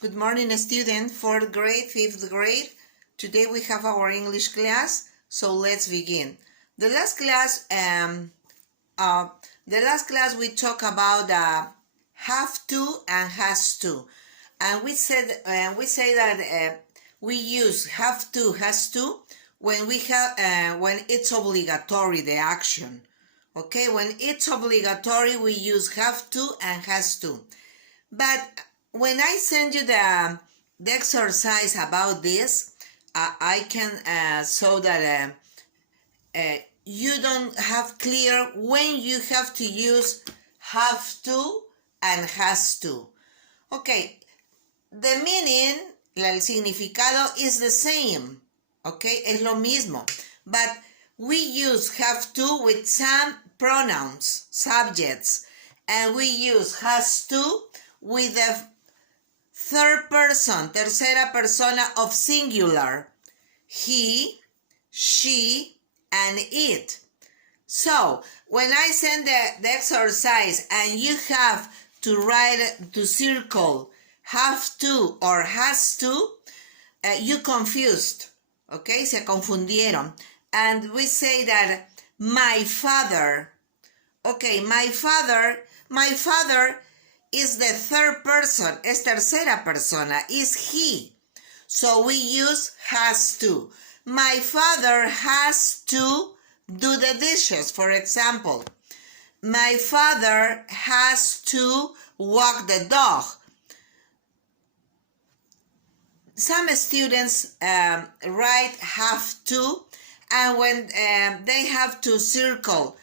Good morning, student, 4th grade, 5th grade. Today we have our English class, so let's begin. The last class, we talked about have to and has to, and we say that we use have to, has to when it's obligatory, the action. Okay, when it's obligatory, we use have to and has to. But when I send you the exercise about this, I can so that you don't have clear when you have to use have to and has to. Okay, the meaning, el significado is the same. Okay, es lo mismo. But we use have to with some pronouns, subjects, and we use has to with the third person, tercera persona of singular, he, she, and it. So, when I send the exercise and you have to write, to circle, have to or has to, you confused, okay? Se confundieron. And we say that my father, okay, my father is the third person, es tercera persona, is he. So we use has to. My father has to do the dishes, for example. My father has to walk the dog. Some students write have to, and when they have to circle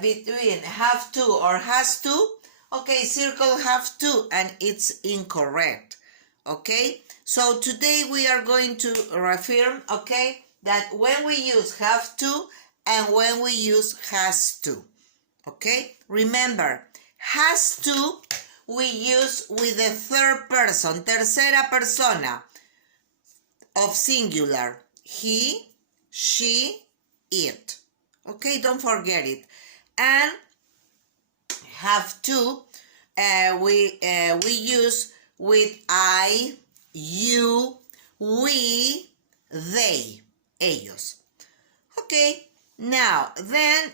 between have to or has to, okay, circle have to, and it's incorrect. Okay, so today we are going to reaffirm, okay, that when we use have to and when we use has to. Okay, remember, has to we use with the third person, tercera persona of singular, he, she, it. Okay, don't forget it. And have to we use with I, you, we, they, ellos. Okay, now then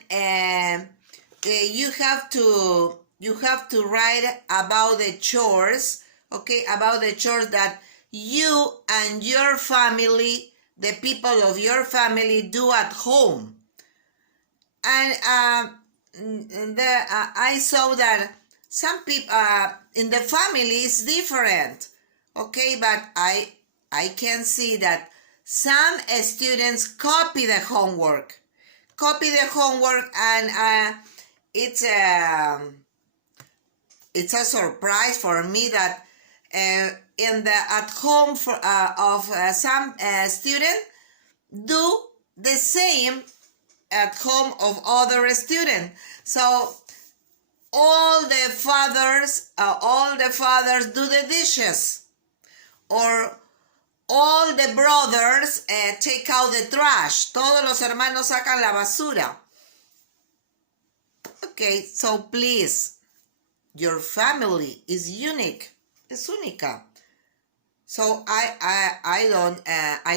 you have to write about the chores, okay, about the chores that you and your family, the people of your family, do at home. And I saw that some people in the family is different, okay, but I can see that some students copy the homework, and it's a surprise for me that in the at home of some students do the same at home of other students. So all the fathers do the dishes, or all the brothers take out the trash. Todos los hermanos sacan la basura. Okay, so please, your family is unique. Es única. So I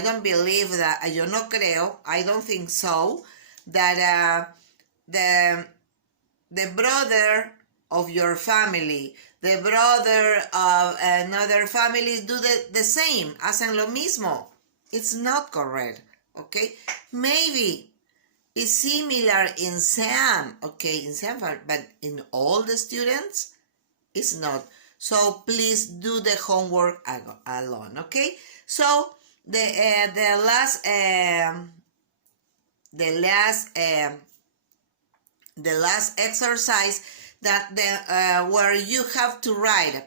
don't believe that, yo no creo, I don't think so, that the brother of your family, the brother of another family do the same, hacen lo mismo. It's not correct, okay? Maybe it's similar in some, okay, in some, but in all the students, it's not. So please do the homework alone, okay? So the last exercise that where you have to write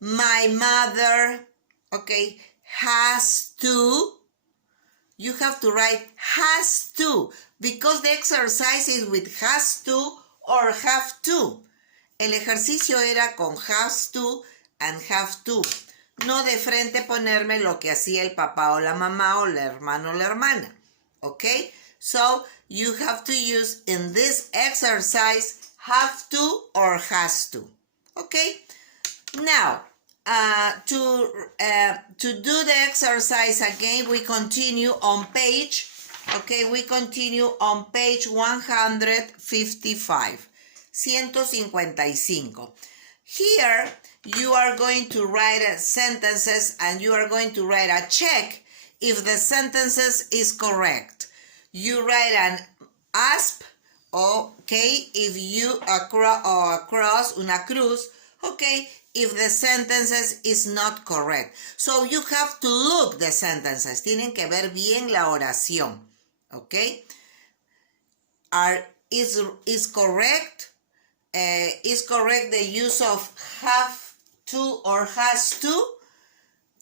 my mother, okay, has to. You have to write has to, because the exercise is with has to or have to. El ejercicio era con has to and have to. No de frente ponerme lo que hacía el papá o la mamá o el hermano o la hermana. Okay? So you have to use in this exercise have to or has to. Okay? Now, To do the exercise again, we continue on page, okay, we continue on page 155, 155. Here, you are going to write sentences and you are going to write a check if the sentences is correct. You write an asp, okay, if you cross, una cruz, okay, if the sentences is not correct. So you have to look the sentences. Tienen que ver bien la oración, okay? Is correct? Is correct the use of have to or has to?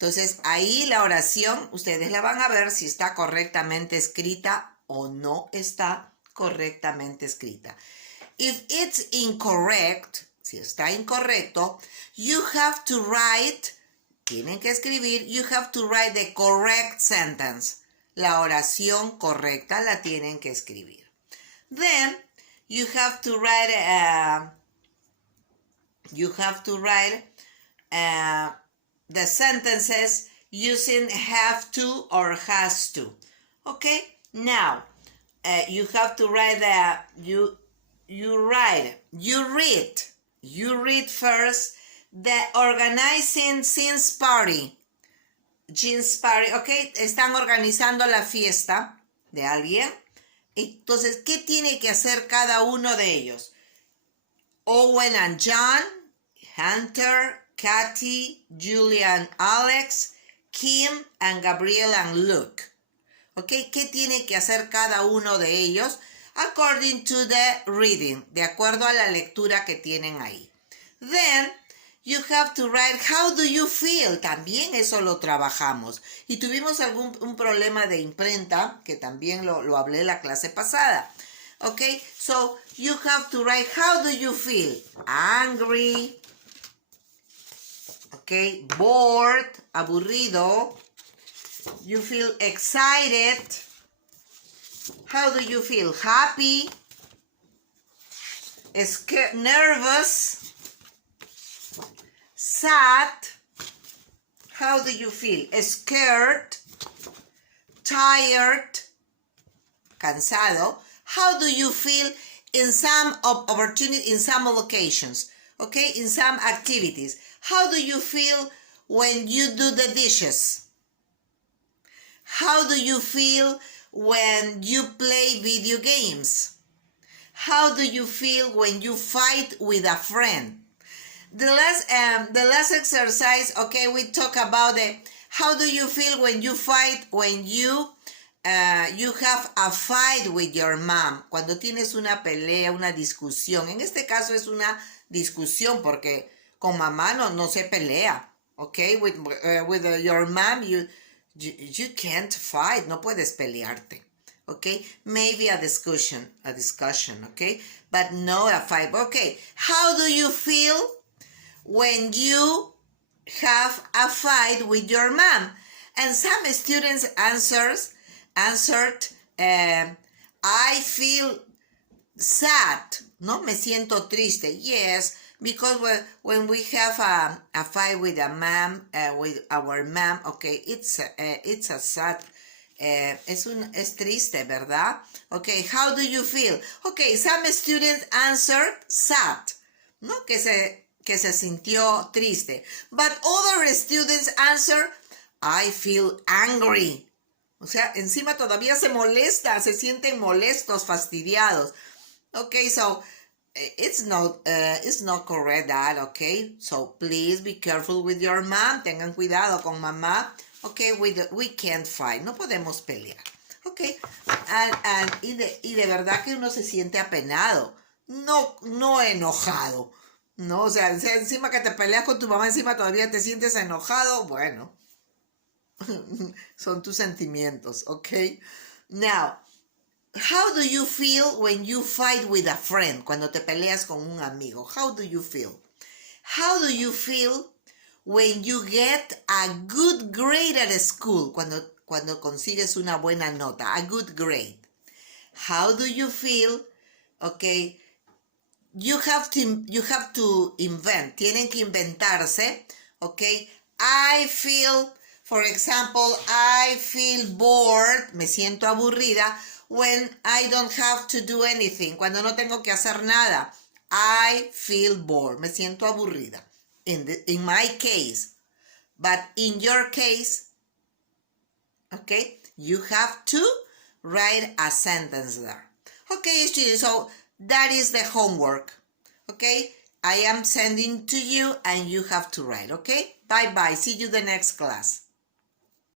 Entonces, ahí la oración, ustedes la van a ver si está correctamente escrita o no está correctamente escrita. If it's incorrect, si está incorrecto, you have to write, tienen que escribir, you have to write the correct sentence. La oración correcta la tienen que escribir. Then, you have to write the sentences using have to or has to. Okay? Now, you have to write you read first the organizing jeans party, okay? Están organizando la fiesta de alguien. Entonces, ¿qué tiene que hacer cada uno de ellos? Owen and John, Hunter, Kathy, Julian, Alex, Kim, and Gabriel and Luke. ¿Ok? ¿Qué tiene que hacer cada uno de ellos? According to the reading, de acuerdo a la lectura que tienen ahí. Then, you have to write, how do you feel? También eso lo trabajamos. Y tuvimos un problema de imprenta, que también lo hablé la clase pasada. ¿Ok? So, you have to write, how do you feel? Angry. ¿Ok? Bored, aburrido. You feel excited. How do you feel? Happy. Scared, nervous. Sad. How do you feel? Scared. Tired. Cansado. How do you feel in some opportunity, in some occasions? Okay, in some activities. How do you feel when you do the dishes? How do you feel when you play video games? How do you feel when you fight with a friend? The last exercise, okay, we talk about how do you feel when you fight, when you have a fight with your mom. Cuando tienes una pelea, una discusión. En este caso es una discusión porque con mamá no se pelea. Okay, with your mom, you can't fight, no puedes pelearte, okay? Maybe a discussion, okay? But no a fight, okay? How do you feel when you have a fight with your mom? And some students answered, I feel sad, no me siento triste, yes, because when we have a fight with with our mom, okay, it's a sad, es triste, ¿verdad? Okay, how do you feel? Okay, some students answered sad, ¿no? Que se sintió triste. But other students answered, I feel angry. O sea, encima todavía se sienten molestos, fastidiados. Okay, so it's not correct that, okay? So please be careful with your mom. Tengan cuidado con mamá. Okay, we can't fight. No podemos pelear. Okay, y de verdad que uno se siente apenado, no enojado. No, o sea, encima que te peleas con tu mamá, encima todavía te sientes enojado. Bueno, son tus sentimientos, okay? Now, how do you feel when you fight with a friend? Cuando te peleas con un amigo. How do you feel? How do you feel when you get a good grade at school? Cuando consigues una buena nota, a good grade. How do you feel? Okay, you have to invent. Tienen que inventarse Okay, I feel, for example, I feel bored, me siento aburrida, when I don't have to do anything, cuando no tengo que hacer nada. I feel bored, me siento aburrida. In my case, but in your case, okay, you have to write a sentence there. Okay, students, so that is the homework. Okay, I am sending to you and you have to write. Okay, bye bye. See you the next class.